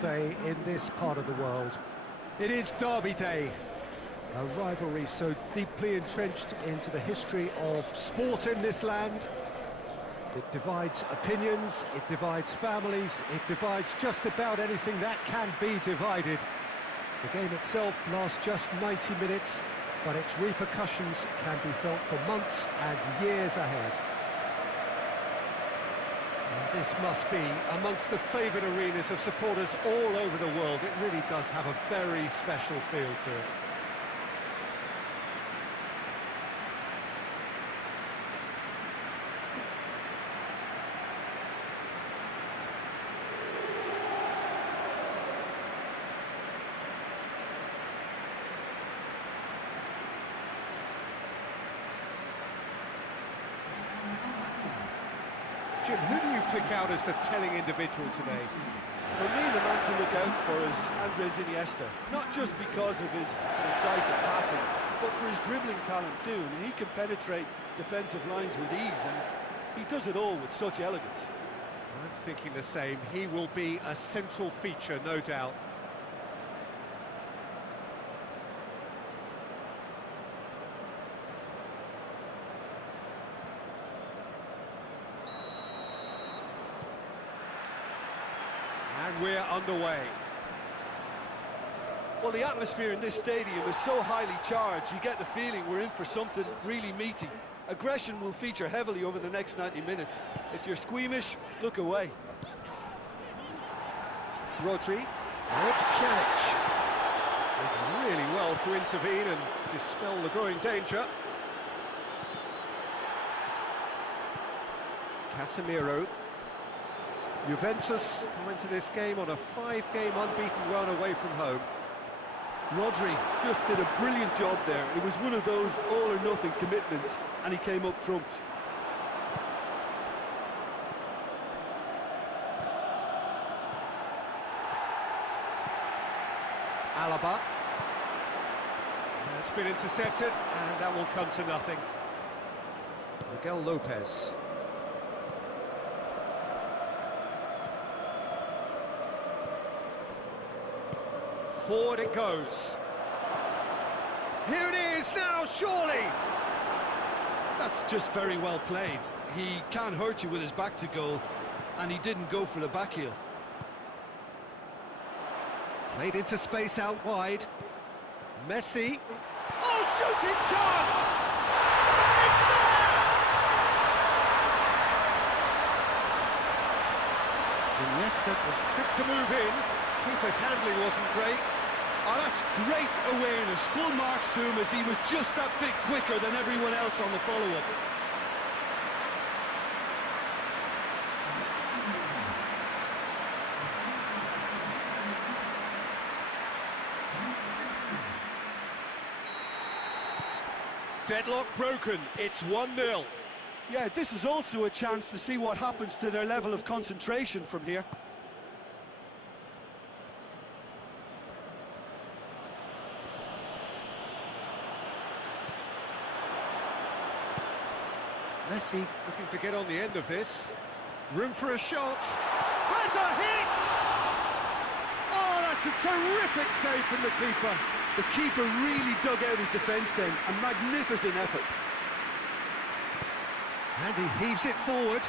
Day in this part of the world. It is Derby Day, a rivalry so deeply entrenched into the history of sport in this land. It divides opinions, it divides families, it divides just about anything that can be divided. The game itself lasts just 90 minutes, but its repercussions can be felt for months and years ahead. And this must be amongst the favoured arenas of supporters all over the world. It really does have a very special feel to it. Jim, who do you pick out as the telling individual today? For me, the man to look out for is Andres Iniesta, not just because of his incisive passing, but for his dribbling talent too. I mean, he can penetrate defensive lines with ease, and he does it all with such elegance. I'm thinking the same. He will be a central feature, no doubt. And we're underway. Well, the atmosphere in this stadium is so highly charged, you get the feeling we're in for something really meaty. Aggression will feature heavily over the next 90 minutes. If you're squeamish, look away. Rodri, now it's Pjanic. Did really well to intervene and dispel the growing danger. Casemiro. Juventus come into this game on a 5-game unbeaten run away from home. Rodri just did a brilliant job there. It was one of those all-or-nothing commitments, and he came up trumps. Alaba. That's been intercepted, and that will come to nothing. Miguel Lopez. Forward it goes. Here it is now, surely! That's just very well played. He can't hurt you with his back to goal, and he didn't go for the back heel. Played into space out wide. Messi. Oh, shooting chance! It's there! Iniesta was quick to move in. Keeper's handling wasn't great. Oh, that's great awareness. Full marks to him as he was just that bit quicker than everyone else on the follow-up. Deadlock broken. It's 1-0. Yeah, this is also a chance to see what happens to their level of concentration from here. Messi looking to get on the end of this. Room for a shot. Has a hit! Oh, that's a terrific save from the keeper. The keeper really dug out his defence then. A magnificent effort. And he heaves it forward.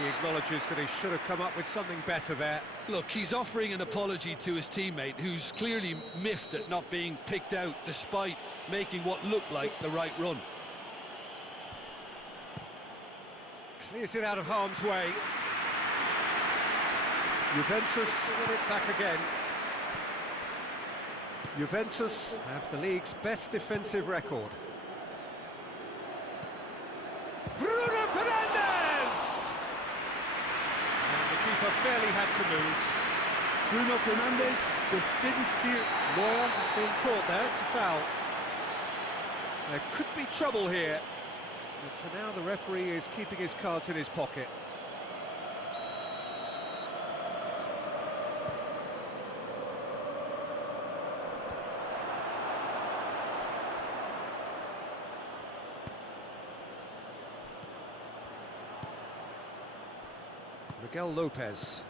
He acknowledges that he should have come up with something better there. Look, he's offering an apology to his teammate, who's clearly miffed at not being picked out despite making what looked like the right run. Clears it out of harm's way. Juventus win it back again. Juventus have the league's best defensive record. Bruno Fernandes! And the keeper barely had to move. Bruno Fernandes just didn't steer. Neuer has been caught there, it's a foul. There could be trouble here, but for now the referee is keeping his cards in his pocket. Miguel Lopez.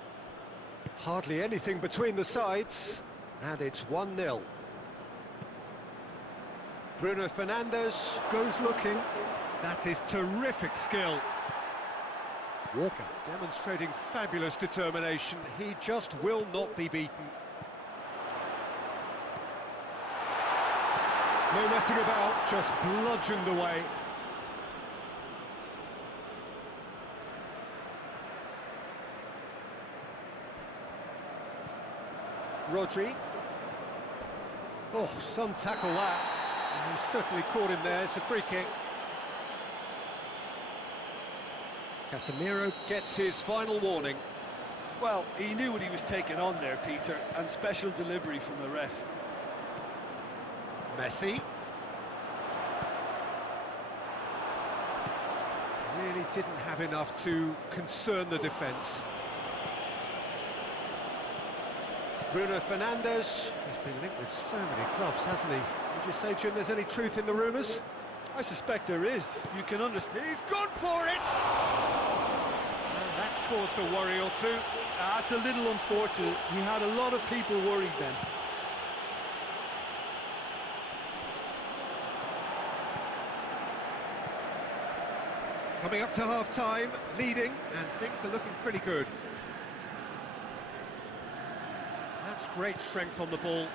Hardly anything between the sides, and it's 1-0. Bruno Fernandes goes looking. That is terrific skill. Walker demonstrating fabulous determination. He just will not be beaten. No messing about, just bludgeoned away. Rodri. Oh, some tackle that. And he certainly caught him there. It's a free kick. Casemiro gets his final warning. Well, he knew what he was taking on there, Peter, and special delivery from the ref. Messi. Really didn't have enough to concern the defence. Bruno Fernandes. He's been linked with so many clubs, hasn't he? Would you say, Jim, there's any truth in the rumours? I suspect there is. You can understand. He's gone for it! And that's caused a worry or two. That's a little unfortunate. He had a lot of people worried then. Coming up to half-time, leading, and things are looking pretty good. That's great strength on the ball.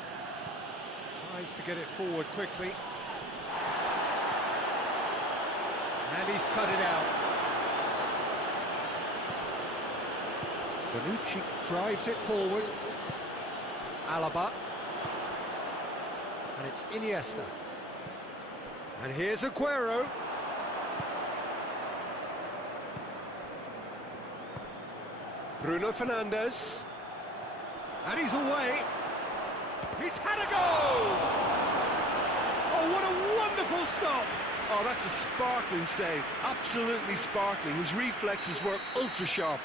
Tries to get it forward quickly. And he's cut it out. Bonucci drives it forward. Alaba. And it's Iniesta. And here's Aguero. Bruno Fernandes. And he's away. He's had a go! Oh, what a wonderful stop! Oh, that's a sparkling save. Absolutely sparkling. His reflexes were ultra-sharp.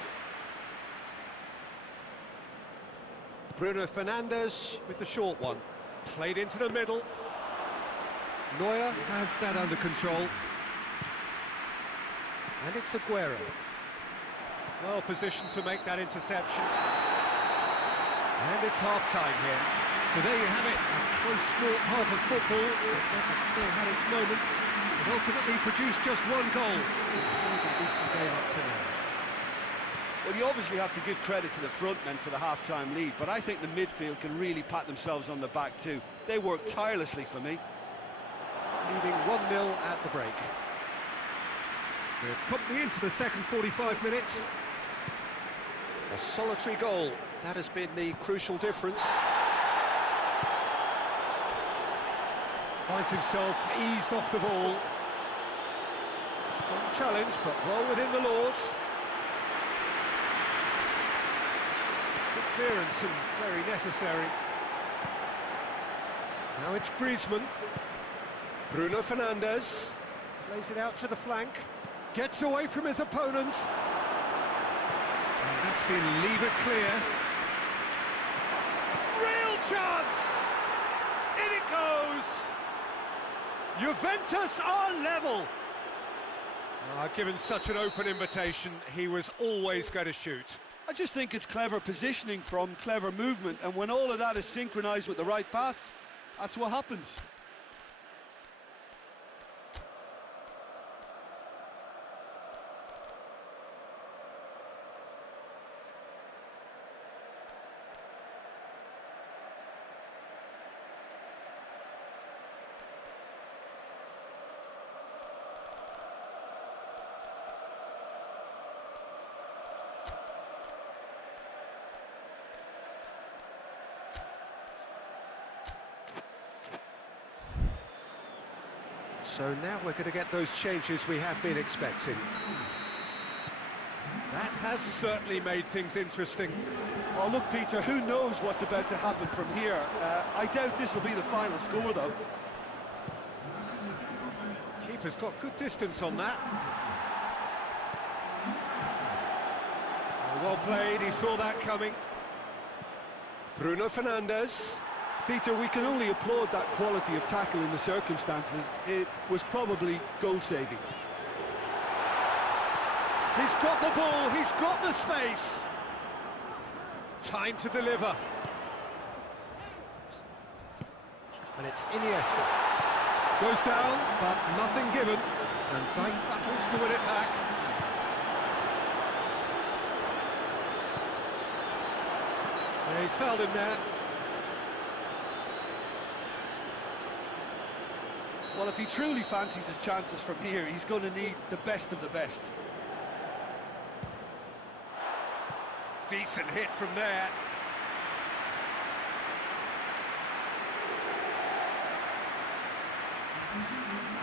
Bruno Fernandes with the short one. Played into the middle. Neuer has that under control. And it's Aguero. Well positioned to make that interception. And it's half-time here. So there you have it, a close sport half of football. It still had its moments, but ultimately produced just one goal. A decent game up to now. Well, you obviously have to give credit to the front men for the half-time lead, but I think the midfield can really pat themselves on the back too. They worked tirelessly for me. Leading 1-0 at the break. We're promptly into the second 45 minutes. A solitary goal, that has been the crucial difference. Finds himself eased off the ball. Strong challenge, but well within the laws. Good clearance and very necessary. Now it's Griezmann. Bruno Fernandes plays it out to the flank. Gets away from his opponent. And that's been lever clear. Real chance! In it goes! Juventus are level! Given such an open invitation, he was always going to shoot. I just think it's clever positioning from clever movement, and when all of that is synchronised with the right pass, that's what happens. So now we're going to get those changes we have been expecting. That has certainly made things interesting. Oh, look, Peter, who knows what's about to happen from here? I doubt this will be the final score, though. Keeper's got good distance on that. Well played, he saw that coming. Bruno Fernandes. Peter, we can only applaud that quality of tackle in the circumstances. It was probably goal-saving. He's got the ball, he's got the space. Time to deliver. And it's Iniesta. Goes down, but nothing given. And Dyke battles to win it back. Yeah, he's fouled him there. Well, if he truly fancies his chances from here, he's going to need the best of the best. Decent hit from there.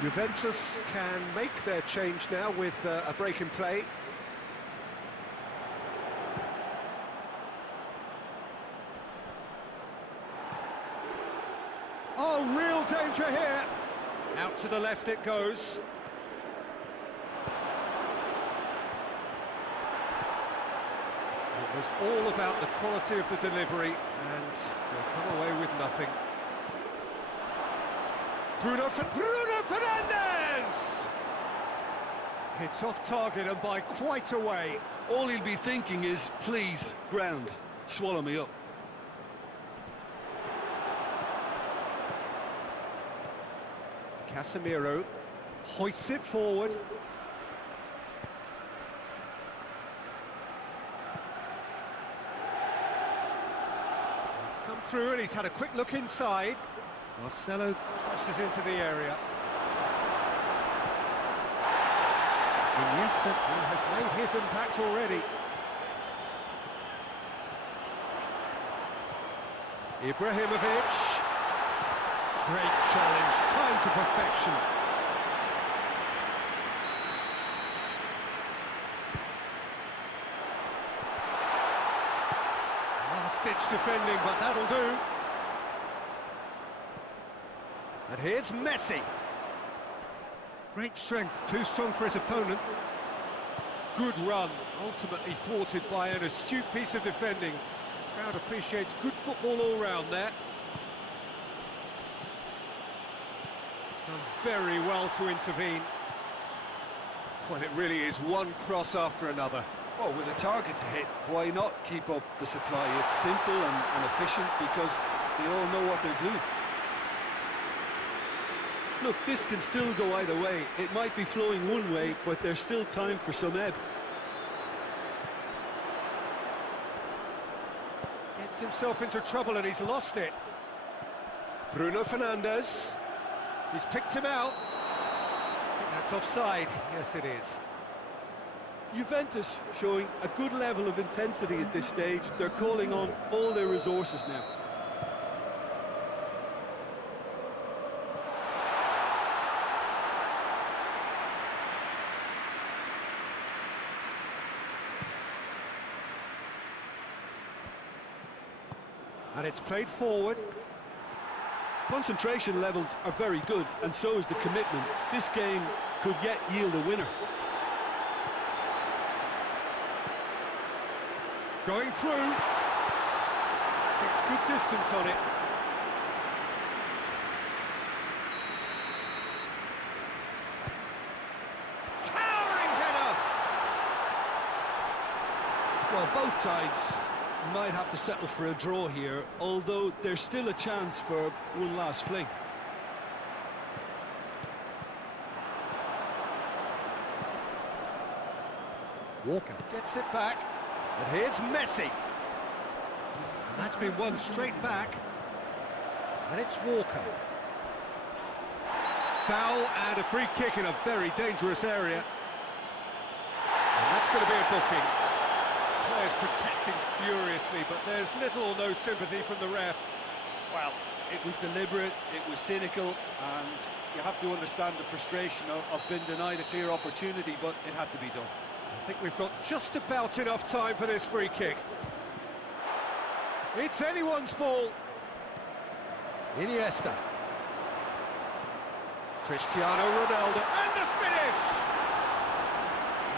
Juventus can make their change now with a break in play. Oh, real danger here. Out to the left it goes. It was all about the quality of the delivery, and they'll come away with nothing. Bruno Fernandes! Hits off target and by quite a way. All he'll be thinking is, please, ground, swallow me up. Casemiro hoists it forward. It's come through and he's had a quick look inside. Marcelo crosses into the area. Iniesta, who has made his impact already. Ibrahimovic. Great challenge, time to perfection. Last-ditch defending, but that'll do. And here's Messi. Great strength, too strong for his opponent. Good run, ultimately thwarted by an astute piece of defending. Crowd appreciates good football all round there. Done very well to intervene. Well, it really is one cross after another. Well, with a target to hit, why not keep up the supply? It's simple and efficient because they all know what they're doing. Look, this can still go either way. It might be flowing one way, but there's still time for some ebb. Gets himself into trouble and he's lost it. Bruno Fernandes. He's picked him out. I think that's offside. Yes, it is. Juventus showing a good level of intensity at this stage. They're calling on all their resources now. And it's played forward. Concentration levels are very good, and so is the commitment. This game could yet yield a winner. Going through. Gets good distance on it. Towering header! Well, both sides might have to settle for a draw here, although there's still a chance for one last fling. Walker gets it back. And here's Messi. And that's been won straight back. And it's Walker. Foul and a free kick in a very dangerous area. And that's going to be a booking. Players protesting furiously, but there's little or no sympathy from the ref. Well, it was deliberate, it was cynical, and you have to understand the frustration of being denied a clear opportunity, but it had to be done. I think we've got just about enough time for this free kick. It's anyone's ball. Iniesta. Cristiano Ronaldo. And the finish!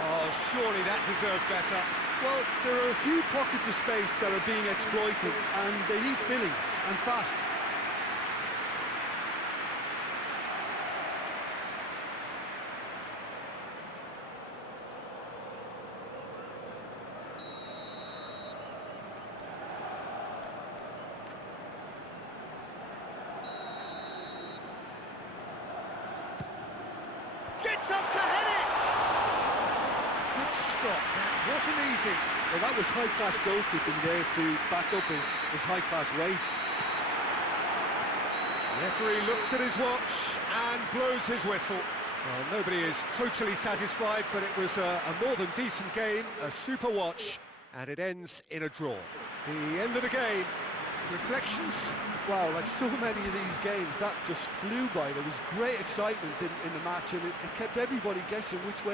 Oh, surely that deserved better. Well, there are a few pockets of space that are being exploited, and they need filling, and fast. wasn't easy. Well, that was high-class goalkeeping there to back up his high-class rage. The referee looks at his watch and blows his whistle. Well, nobody is totally satisfied, but it was a more than decent game, a super watch, and it ends in a draw. The end of the game. Reflections? Wow, like so many of these games, that just flew by. There was great excitement in the match, and it kept everybody guessing which way